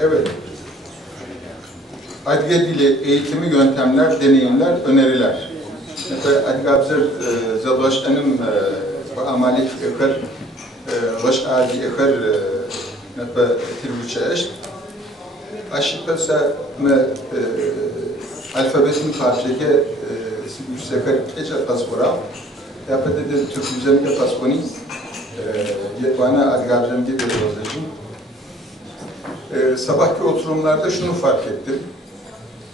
Evet. Adliye dili eğitimi, yöntemler, deneyimler, öneriler. Adgabzır zadlaşanım amalik ekar baş adi ekar nepe tirbuçeşt. Aşıkasa mı alfabetin karşıke sibüsekar keçer paspora. Yapıda da Türkçemde pasponi. Yetvana adgabzemde bir rozajım. Sabahki oturumlarda şunu fark ettim.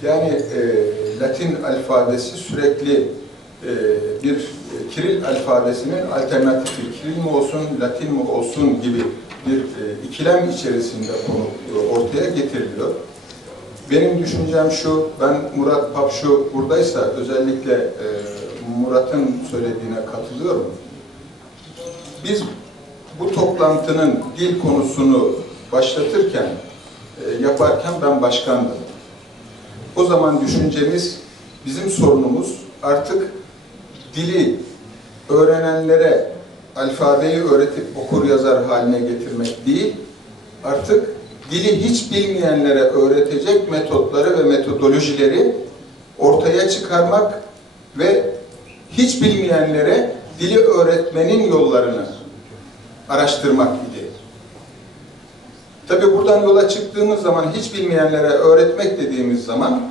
Yani Latin alfabesi sürekli bir Kiril alfabesinin alternatifi, Kiril mi olsun, Latin mi olsun gibi bir ikilem içerisinde konu ortaya getiriliyor. Benim düşüncem şu, ben Murat Papşu buradaysa özellikle Murat'ın söylediğine katılıyorum. Biz bu toplantının dil konusunu başlatırken, yaparken ben başkandım. O zaman düşüncemiz, bizim sorunumuz artık dili öğrenenlere alfabeyi öğretip okur yazar haline getirmek değil, artık dili hiç bilmeyenlere öğretecek metotları ve metodolojileri ortaya çıkarmak ve hiç bilmeyenlere dili öğretmenin yollarını araştırmak idi. Tabii buradan yola çıktığımız zaman hiç bilmeyenlere öğretmek dediğimiz zaman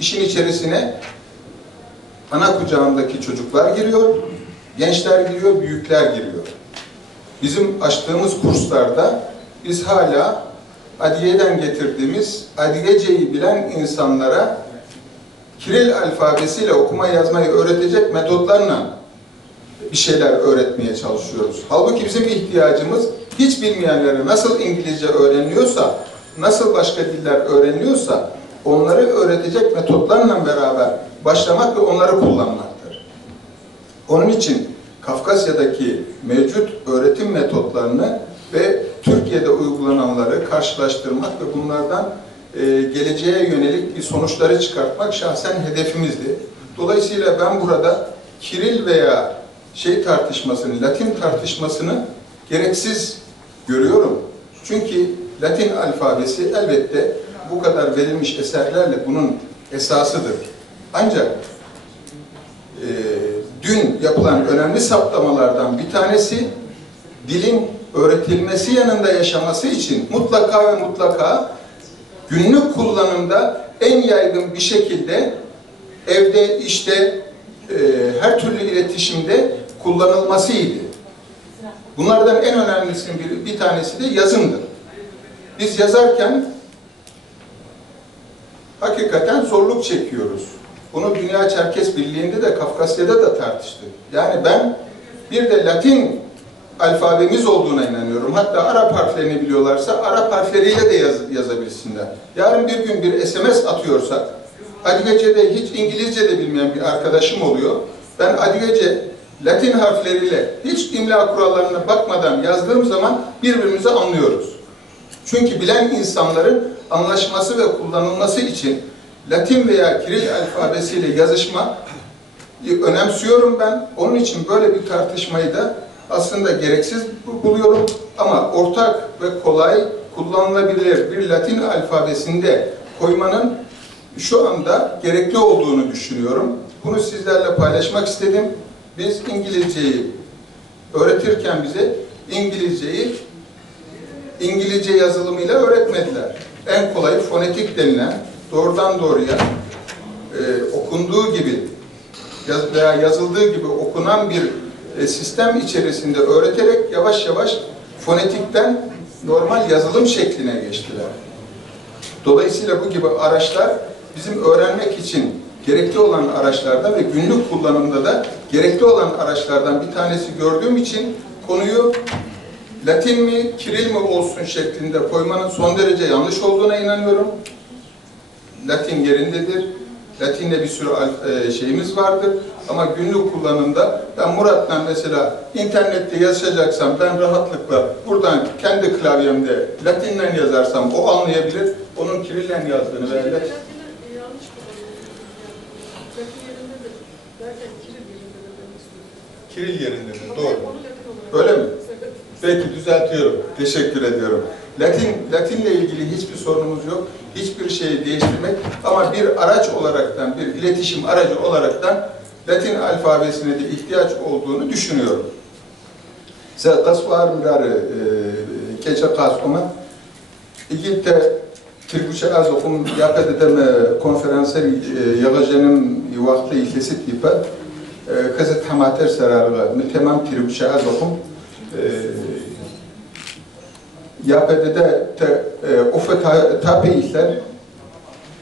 işin içerisine ana kucağındaki çocuklar giriyor, gençler giriyor, büyükler giriyor. Bizim açtığımız kurslarda biz hala Adiye'den getirdiğimiz Adiyece'yi bilen insanlara Kiril alfabesiyle okuma yazmayı öğretecek metotlarla bir şeyler öğretmeye çalışıyoruz. Halbuki bizim ihtiyacımız hiç bilmeyenlere nasıl İngilizce öğreniliyorsa, nasıl başka diller öğreniliyorsa onları öğretecek metotlarla beraber başlamak ve onları kullanmaktır. Onun için Kafkasya'daki mevcut öğretim metotlarını ve Türkiye'de uygulananları karşılaştırmak ve bunlardan geleceğe yönelik bir sonuçları çıkartmak şahsen hedefimizdi. Dolayısıyla ben burada Kiril veya tartışmasını, Latin tartışmasını gereksiz görüyorum. Çünkü Latin alfabesi elbette bu kadar verilmiş eserlerle bunun esasıdır. Ancak dün yapılan önemli saptamalardan bir tanesi dilin öğretilmesi yanında yaşaması için mutlaka ve mutlaka günlük kullanımda en yaygın bir şekilde evde, işte, her türlü iletişimde kullanılmasıydı. Bunlardan en önemlisinin bir tanesi de yazımdır. Biz yazarken hakikaten zorluk çekiyoruz. Bunu Dünya Çerkes Birliği'nde de Kafkasya'da da tartıştık. Yani ben bir de Latin alfabemiz olduğuna inanıyorum. Hatta Arap harflerini biliyorlarsa Arap harfleriyle de yazabilsinler. Yarın bir gün bir SMS atıyorsak, Adigece'de hiç İngilizce de bilmeyen bir arkadaşım oluyor. Ben Adigece Latin harfleriyle hiç imla kurallarına bakmadan yazdığım zaman birbirimizi anlıyoruz. Çünkü bilen insanların anlaşması ve kullanılması için Latin veya Kiril alfabesiyle yazışma önemsiyorum ben. Onun için böyle bir tartışmayı da aslında gereksiz buluyorum. Ama ortak ve kolay kullanılabilir bir Latin alfabesinde koymanın şu anda gerekli olduğunu düşünüyorum. Bunu sizlerle paylaşmak istedim. Biz İngilizceyi öğretirken bize İngilizce yazılımıyla öğretmediler. En kolayı fonetik denilen doğrudan doğruya okunduğu gibi veya yazıldığı gibi okunan bir sistem içerisinde öğreterek yavaş yavaş fonetikten normal yazılım şekline geçtiler. Dolayısıyla bu gibi araçlar bizim öğrenmek için gerekli olan araçlardan ve günlük kullanımda da gerekli olan araçlardan bir tanesi gördüğüm için konuyu Latin mi, Kiril mi olsun şeklinde koymanın son derece yanlış olduğuna inanıyorum. Latin yerindedir. Latin'le bir sürü şeyimiz vardır. Ama günlük kullanımda ben Murat'la mesela internette yazacaksam ben rahatlıkla buradan kendi klavyemde Latin'le yazarsam o anlayabilir. Onun Kiril'le yazdığını veya Latin. Kiril yerindedir. Doğru. Öyle mi? Peki düzeltiyorum. Teşekkür ediyorum. Latinle ilgili hiçbir sorunumuz yok. Hiçbir şeyi değiştirmek ama bir araç olaraktan, bir iletişim aracı olaraktan Latin alfabesine de ihtiyaç olduğunu düşünüyorum. Kasvar mirarı keçe kasuma İgil'de Türkçe az okum yapıdığım konferanser yağıcının vakti ilkesit gibi kızı tamater sararlı mütemam Türkçe az okum yapıdığında ufa tabiiler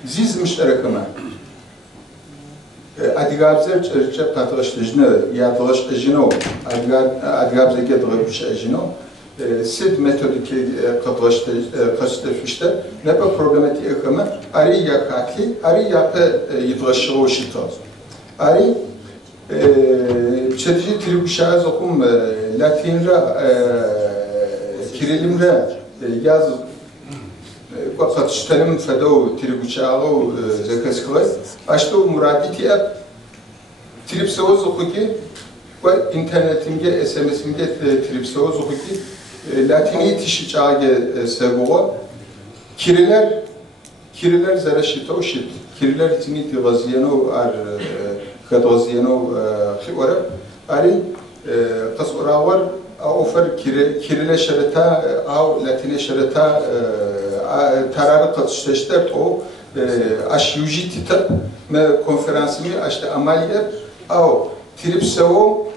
ziz müşterekime Adigabzer çerçe patlaştığını ya dolaştığını adigabzer ki dolaştığını sid metodu ki katlaştırmıştı ne bu problematik ekme arı yakatli arı yapı yıdlaşığı şitaz arı çetici tribüşaz okum Latince Kirilimce yaz katıştırım fedao tribüşağı zekeskılay açtı muraditi tribüsavuz okuki ve internetimge SMS'imge tribüsavuz okuki Latini tişi çağı sebuğa Kiriler zaraşita o şit Kiriler timit vaziyano ar kadvaziyano xivara ari qasuravar ofer Kirile şereta av Latine şereta tararı katıştırıştır o aşyujitita me konferansimi açtı amaliye av tribüsavo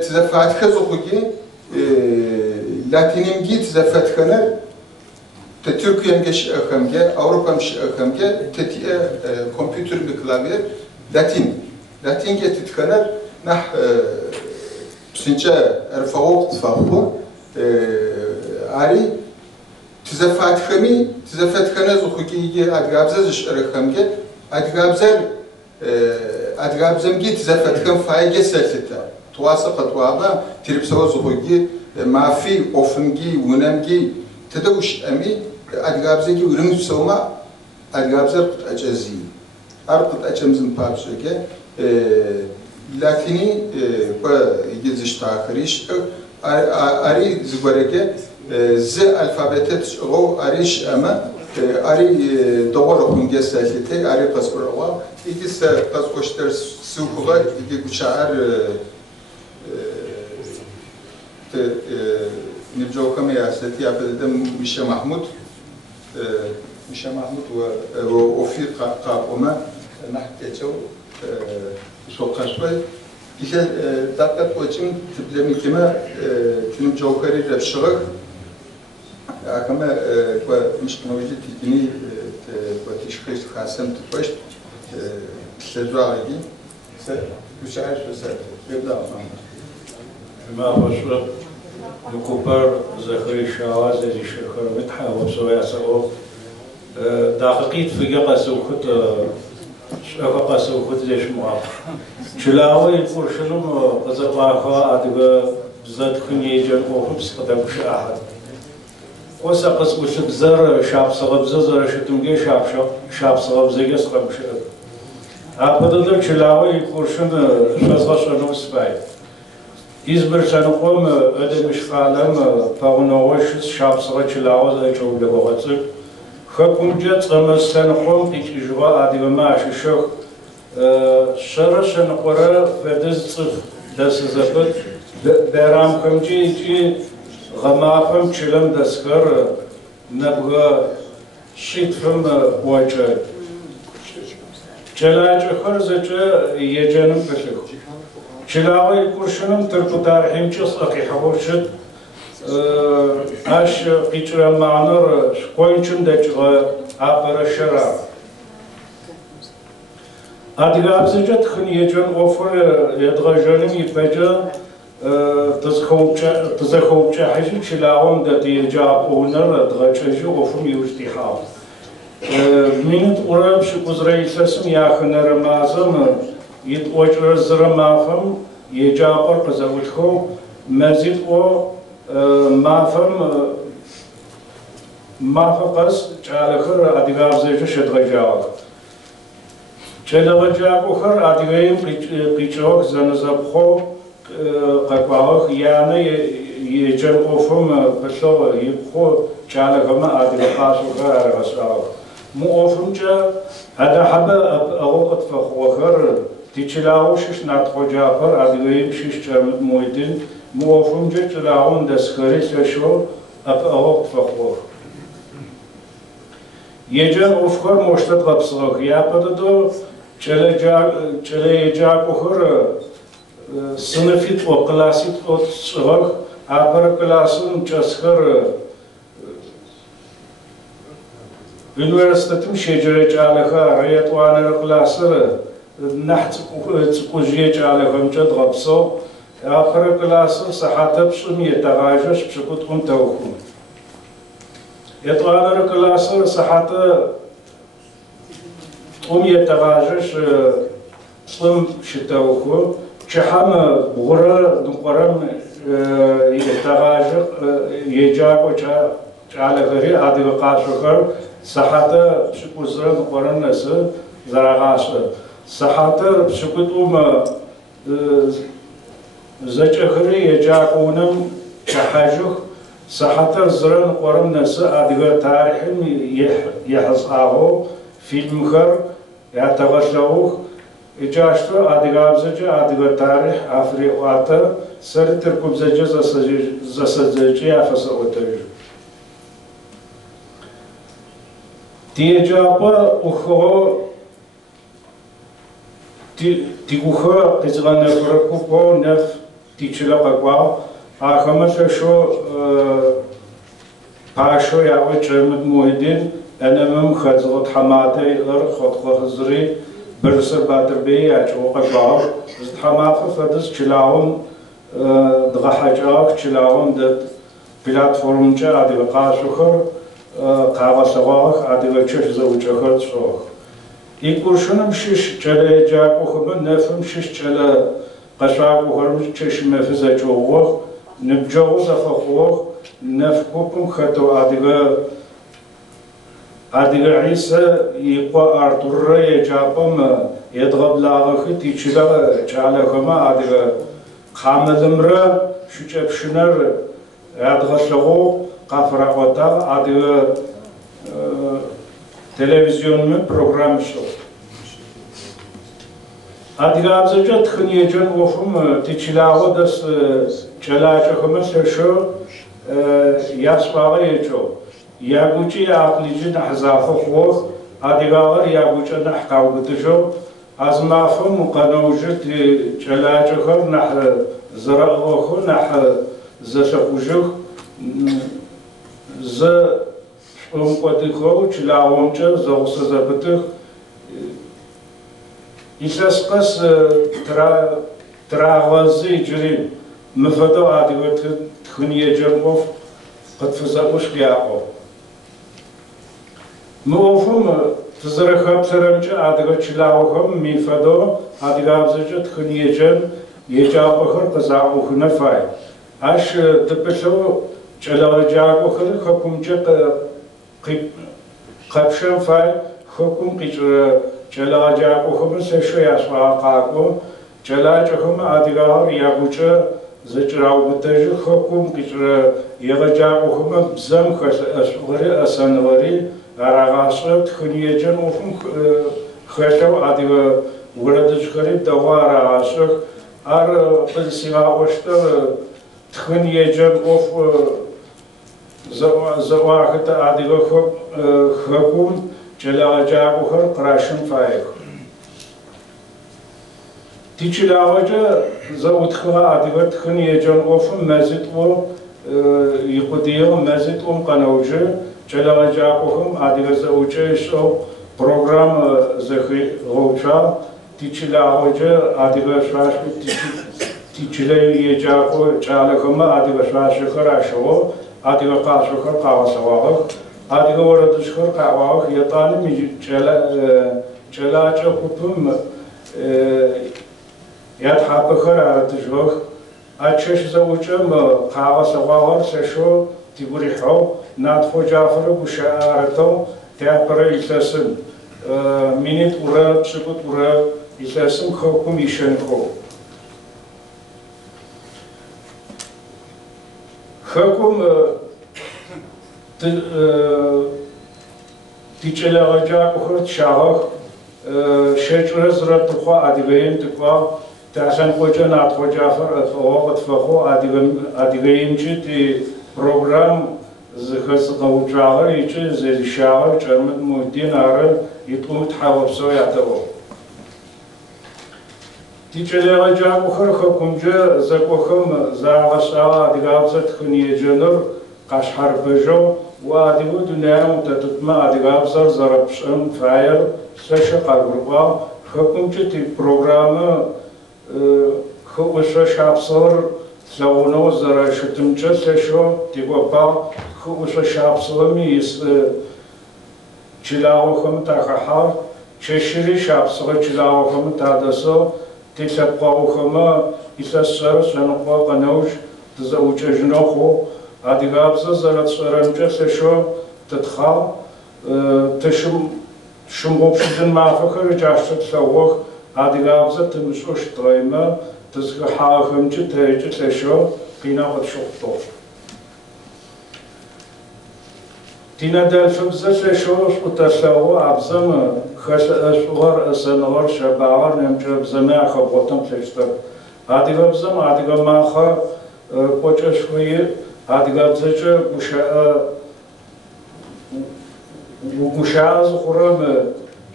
tize fatka zokugi Latinimgi tize fatkaner te Türkiye'm geç akımge Avrupa'm geç akımge tetiye kompütür bir klavye Latin getitkaner nah psince erfaoq tfahu ari tize fatkane zokugi adgabze iş akımge adgabzemgi tize fatkan faige seltita tuasa qatwaba tribsava zokugi mafi ofngi unemgi tedawuş ami adgabzegi ürün savma adgabzer qatacezi arqat açamızın papsöge Latini geziş takiriş ari zgorege z alfabetet o ariş ama ari doğru hunge seltite ari pasprova ikisi paskoşter sukuga iki guçar نرجوكم يا سيدي عبد مشا محمود وفي قاقمة نحكي سوق شوي إذا دقت وجم تبلمي كما نرجوكري رفشغك كما مش موجود تجني وتشخيص خاصم تفش تلزوعي مش عارف بس يبدأ ما بشر نكبر زخري شواز اللي شكر متحا وبسوي سو دقيقة في قصة وخد قصة وخد ليش موافق شلاوي يقول شنو قصة واقع أدبا بزاد خني جن أوهم سقطة وش أحد وسقط وش بزر شاب صغب زر شتمجي شاب صغب زي صغب وش أبدا شلاوي يقول شنو شنو سباي İzmir Canıqom ödemiş qalem pağnoş şapsığa çılağı çovlu boğatı xakumca çamastanoqom ikijva adivma aşışıq şara şanqora fediz çıx dasızabıt beram xamci içi gamafım çılım daskar nabğa şitfım boyca çelacı xarzaca yecanım pışıq Çilağı kurşunun Türk tarihimçi sakı havuşut aş qıçra manır qoyunçun da çığı apara şara Adigabzıca tıxın yecan ofur yadğajanım yitbaca tızakhovça hajı çilağım da diyecab oğunar dğaçajı ofum yurtihav Minut urab şu kuzrayısasım yakınarım azam Yit oçlar zıramafım, yecapar kızavuşko, mezit o mafaqas çalıkır adigabzıcı şedğacağı. Çedğacağı uxar adigayım qıçoq zanızabxo qaqvağıq yani يجن أوفم بسوا يبخو شالهما أدي قاسوها أرغساو مو أوفم جا هذا حبة أوقات فخوخر تيجلاوشش ناتخوجافر أدي شش جامد مويدين مو أوفم جا تلاون دسكري سشوا أوقات فخوخ يجن أوفخر مشتت غبصغك يا بدو چله جاكوخر سنفيت وقلاسيت وتصغر أبر كلاسون جسخر üniversitetim şecere çağlığa reyet vanır klasır naht kuzye çağlığım çadğapso ahır klasır sahatep sumiye tagajış pşukutkum tavkum et vanır klasır sahatı umiye tagajış slım şitavku çaham buğra duqaram tagajı yecako çağlığırı adı qaşıqır Sahata psikuzran qoranası zaragası. Sahata psikutum zaçakhri yejakunum çahajuh. Sahata zran qoranası adıga tarihim yahzahu filmkhar ya tavaşlavuh. İcaştu adıgabzaca adıga tarih afriqata sarıtır kubzaca zasadzeci yafasa otajı. Tiyacapa uho tiguha tizgana furakupo nef tichilaqaqwa akhamasha sho pasho yawe çermid muhidin enamam khazgot hamate ir khotkhazri birsir batırbey açoqaqwa zthamaqı fadis çilağın dğahacaq çilağın da platformca adı qaşuxur qavasağıq adıga çöş zavıçaqır çoğ. İlk kurşunum şiş çele jaquxum nefim şiş çele qaşaquxum çeşmefize çoğ. Nibjoğu zafaqoq nefkupum xato adıga İsa iqa Arturra yecapım yedğablağıxı tiçila çalaxıma adıga qamadımra şuçepşiner adğaşağu Kafraota adı televizyonun programı şu. Adı abzaca tıkıniyecen ofum tiçilağı da çelacakımı şu yaspağı yeço. Yaguci aklıcı nahzafı xoğ adı ağır yaguci nahkavgıdı şu. Azmafı muqanavcı çelacakı nah zırağıqı nah zaşakucuk z umqatıqo çilağımca zawsa zabıtıq İsasqas trağazı icri mıfado adıgı tıxıniyecem of qıtfızamış qiyaqo Muofum tızırıxapsırımca adıgı çilağıxım mifado adıgabzıca tıxıniyecem yecabıxır qızağıxına fay Aş tıpışı çelağıcağıxır xakumca qapşın fay xakum qıcı çelağıcağıxımı seşo yasvağa qaqo çelağıcağım adıgağır yaguca zıçırağıbıtajı xakum qıcı yağıcağıxımı bzam asğırı asanğırı arağası tıxıniyecen ofum xaşav adıgı uğradıcıqırı dağa arağası ar qılsıgağıştı tıxıniyecem of zavağıta adıgı xakum çelağıcağıxır qıraşın fayıq. Tiçilağıca zavutxığa adıgı tıxıniyecem ofum mezit o yıqıdıyıq mezit om qanavcı çelağıcağıxım adıgı zavuca işo program zıxı ğovça tiçilağıca adıgı şaşkı tiçile yecağıxı çağlıqımı adıgı şaşıqır aşığı adıgı qaşıqır qavasavağıq adıgı oradışqır qavağıq yatanım çelağıca kupum yatxapıqır aratıjıq açış zavucam qavasavağır seşo tigurixav natxo cafırı quşağarıtav teapırı ilsasın minit ura psıqıt ura ilsasın xakum işenxo Хэкум тичэлэгъэджакӏохэр тщагъэх щэкӏрэ зырэ тыхъуа Адыгеим тыкӏуа Ташанкъокӏэ натхъоджафэр ӏэфыгъо къытфэхъу Адыгеимчӏи ти программ зыхэзгъэуцуагъэр икӏи зезищагъэр Чэрмэт Мухьдин ары итӏу тхьэгъэпсэу ятэгъо. Тичэлэгъэджакӏохэр хэкумджэ зэкӏохэм загъэшӏагъэ адыгабзэ тхын еджэныр къашъхьарбэжьэу адыгэу дунаим утэтытмэ адыгабзэр зэрэпшӏэн фаер сэшэ къагурыӏуагъ. Хэкумджэ ти программы хыӏушъо шапсыгъэр слъэгъунэу зэрэщытымкӏэ лъэшэу тигуапагъ. Хыӏушъо шапсыгъэми чылагъохэм тахэхьагъ. Чэщыри шапсыгъэ чылагъохэм тадэсэу тилъэпкъэгъухэмэ илъэсшъэрэ лъэныкъо къэнэуж тызэӏукӏэжьынэу хъугъ. Адыгабзэ зэрэтшӏэрэмкӏэ лъэшэу тытхъагъ. Тшымгъупшыдын мафэхэр джащэ тлъэгъох. Адыгабзэ тымышӏэу щытыгъеймэ тызхыхьагъэхэмкӏи тэкӏи лъэшэу къинэу къытщыхъутыгъ. Тинэдэлъфыбзэ лъэшэу шӏутэлъэгъу абзэм хэлъ ӏэшӏугъэр ӏэсэныгъэр щэбагъэр нэмыкӏэбзэмэ яхэбгъотэм плъэщтэп. Адыгэбзэм адыгэ махъэ кӏокӏэшхуи адыгабзэкӏэ гушаӏэ зыхъурэм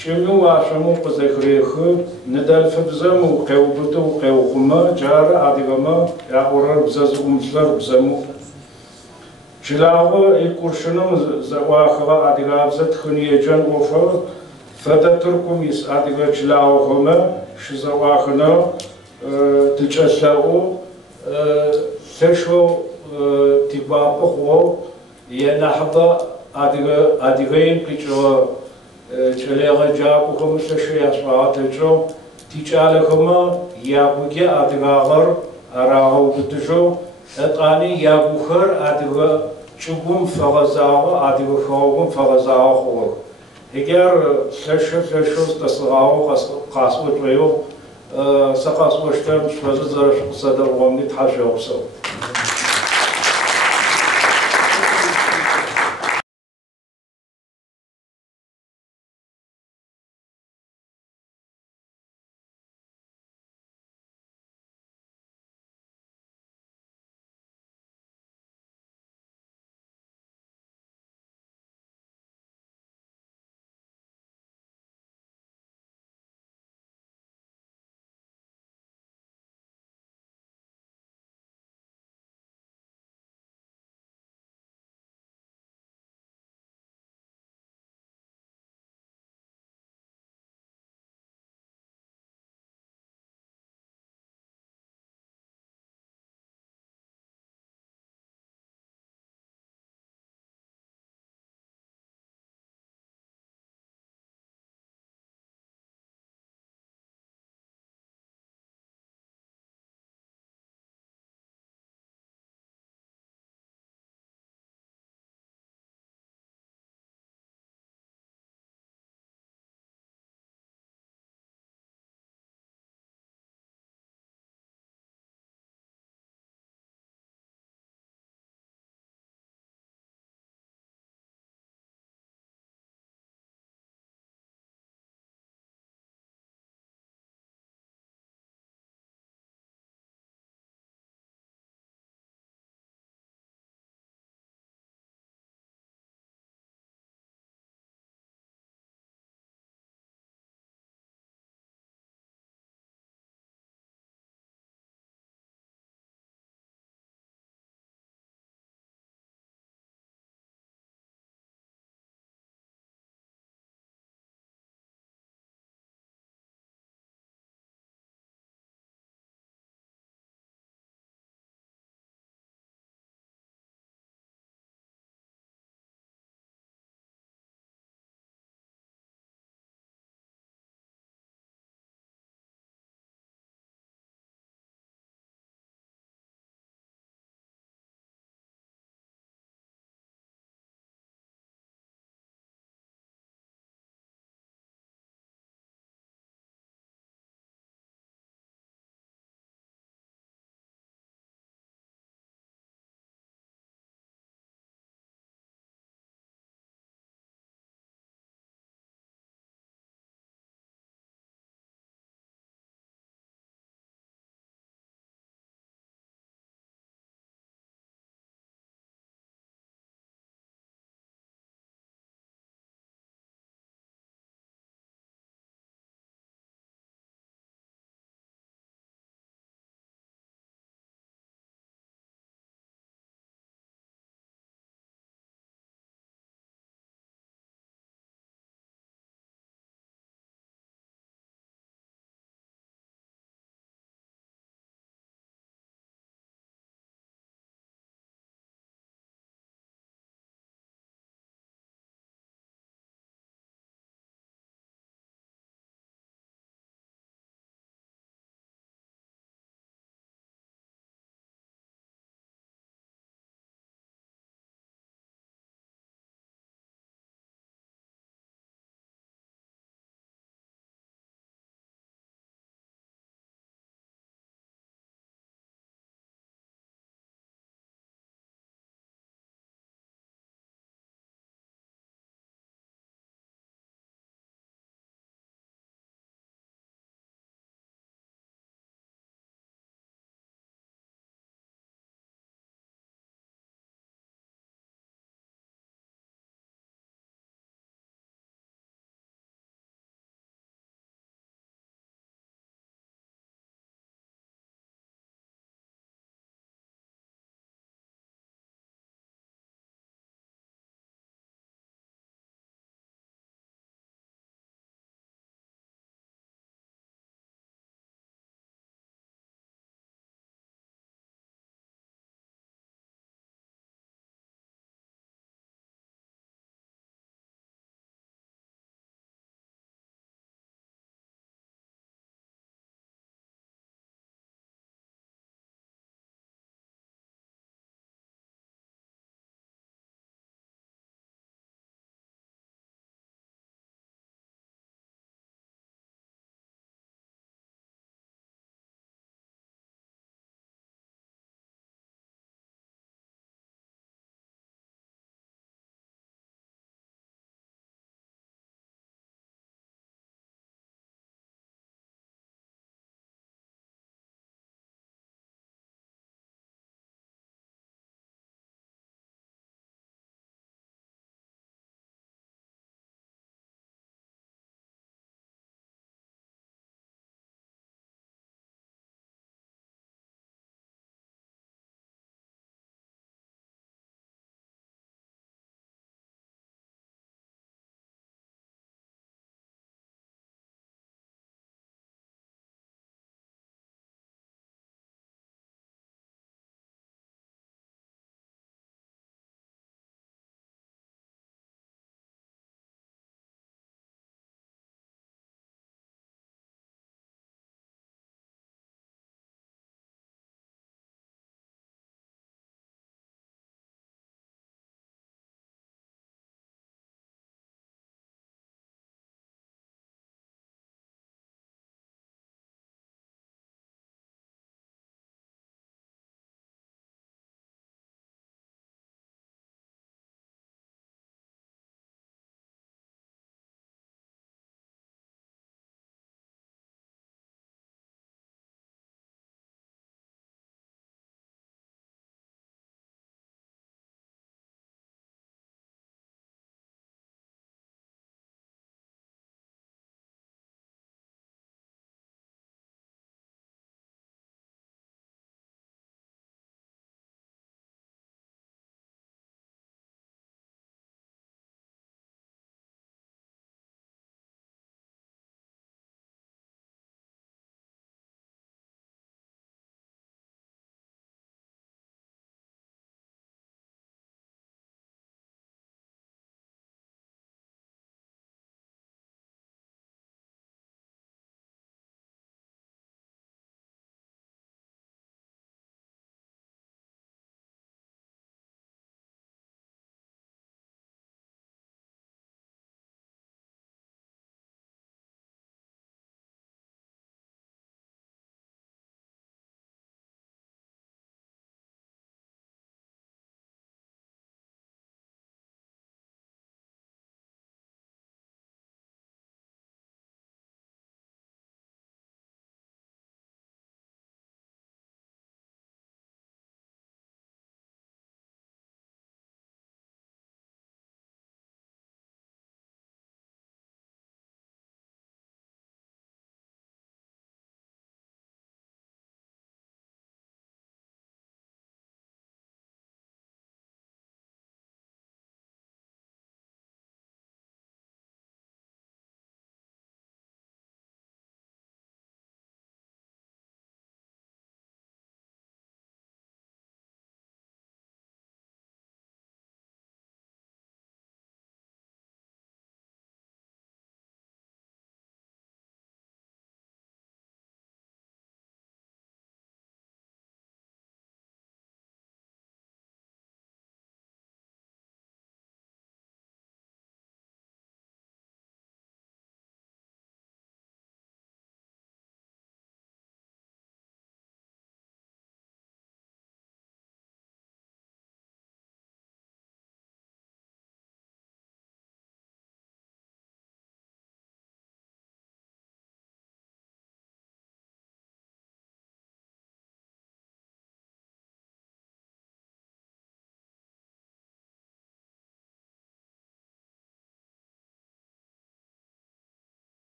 кӏыми уашъоми къызэхрехы. Ныдэлъфыбзэм укъеубыты укъеухъумэ джары адыгэмэ яӏорэр бзэ зыӏумылъэр бзэму. Чылагъо икуршыным зэӏуахыгъэ адыгабзэ тхын еджэн ӏофэр фэдэ Тыркум ис адыгэ чылагъохэмэ щызэӏуахынэу тыкӏэлъэӏу лъэшэу тигуапэ хъугъэу енахьыбэ Адыгеим къикӏыгъэ кӏэлэегъэджакӏохэмэ лъэшэу яшӏуагъэтэкӏэу тикӏалэхэмэ ягугъэ адыгагъэр арагъэубытыжьэу ӏэтӏани ягухэр адыгэ чӏыгум фэгъэзагъэ адыгэ хэгъэгум фэгъэзагъэ хъугъэх. Егер лъэшэу здэсыгъагъэу къасӏокӏуеу сэ къасӏощтэм шъуэзэ зэрэшӏу къысэдэӏугъэмни тхьэ шъуегъусэу.